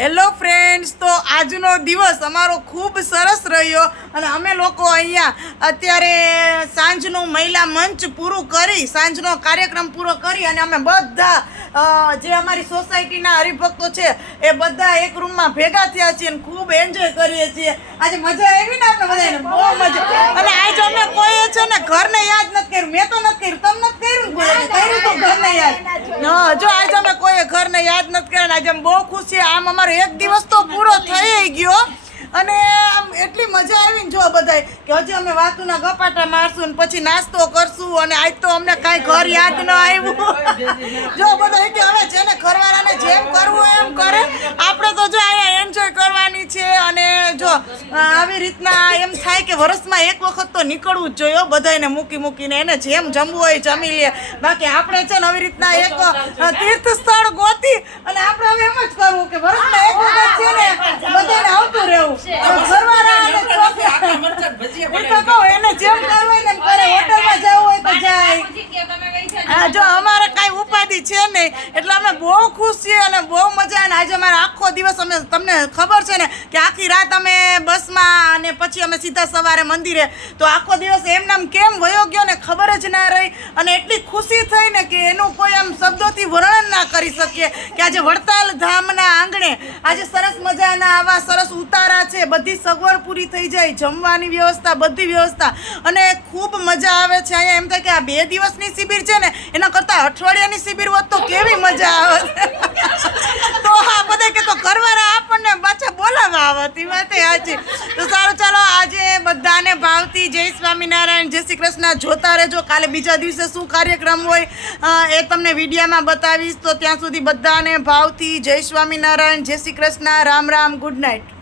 Hello friends તો આજનો દિવસ અમારો ખૂબ સરસ રહ્યો અને અમે લોકો અહીંયા અત્યારે સાંજનું મહિલા મંચ પૂરું કરી, સાંજનો કાર્યક્રમ પૂરો કરી અને અમે બધા જે અમારી સોસાયટીના હરિભક્તો છે, એ બધા એક રૂમમાં ભેગા થયા છીએ અને ખૂબ એન્જોય કરીએ છીએ. આજે મજા આવી ને આપણે બધાને બહુ મજા. અને આજે અમે કોઈએ છે ને ઘરને યાદ નથી કર્યું. મેં તો નથી કર્યું. તમને નથી કર્યું કર્યું તો ઘરને યાદ. જો આજે અમે કોઈ ઘરને યાદ નથી કર્યા આજે અમે બહુ ખુશ છીએ. આમ અમારો એક દિવસ તો પૂરો થઈ ગયો. અને આમ એટલી મજા આવી ને જો બધાય કે હજી અમે વાતુના ગપાટા મારશું ને પછી નાસ્તો કરશું અને આજ તો અમને કાંઈ ઘર યાદ ન આવ્યું. જો બધા કે હવે જેને ઘરવાળાને જેમ કરવું હોય એમ કરે આપણે તો જો અહીંયા એન્જોય કરવાની છે અને જો અ, આવી રીતના એમ થાય કે વર્ષમાં એક વખત તો નીકળવું જ જોઈએ બધાને મૂકી મૂકીને. એને જેમ જમવું હોય જમી લે. બાકી આપણે છે ને આવી રીતના એક તીર્થ સ્થળ ગોતી અને આપણે હવે એમ જ કરવું કે વર્ષમાં એક વખત છે ને બધાને આવતું રહેવું. ઘરવાળા અને છોકરા એ તો કહું એને જેમ કરવું હોય ને એમ કરે હોટલમાં જવું હોય તો જાય હા જો અમારે કાંઈ નહીં. એટલે અમે બહુ ખુશ છીએ અને બહુ મજા અને આજે અમારો આખો દિવસ અમે તમને ખબર છે ને કે આખી રાત અમે બસમાં અને પછી અમે સીધા સવારે મંદિરે. તો આખો દિવસ એમ નામ કેમ વયો ગયો ને ખબર જ ના રહી. અને એટલી ખુશી થઈ ને કે એનું કોઈ આમ શબ્દોથી વર્ણન ના કરી શકીએ કે આજે વડતાલ ધામના આંગણે આજે સરસ મજાના આવા સરસ ઉતારા છે, બધી સગવડ પૂરી થઈ જાય, જમવાની વ્યવસ્થા, બધી વ્યવસ્થા. અને ખૂબ મજા આવે છે, અહીંયા એમ થાય કે આ બે દિવસની શિબિર છે ને, એના કરતાં અઠવાડિયાની શિબિર હોત તો કેવી મજા આવે. તો હા, બધે કે તો કરવાના આપણને પાછા બોલાવવા આવતી વાત સાચી. તો સારું, ચાલો, આજે બધાને ભાવતી જય સ્વામિનારાયણ, જય શ્રી કૃષ્ણ. જોતા રહેજો, કાલે બીજા દિવસે શું કાર્યક્રમ હોય એ તમને વિડીયામાં બતાવીશ. તો ત્યાં સુધી બધાને ભાવતી જય સ્વામિનારાયણ, જય Shri Krishna. Ram Ram, good night.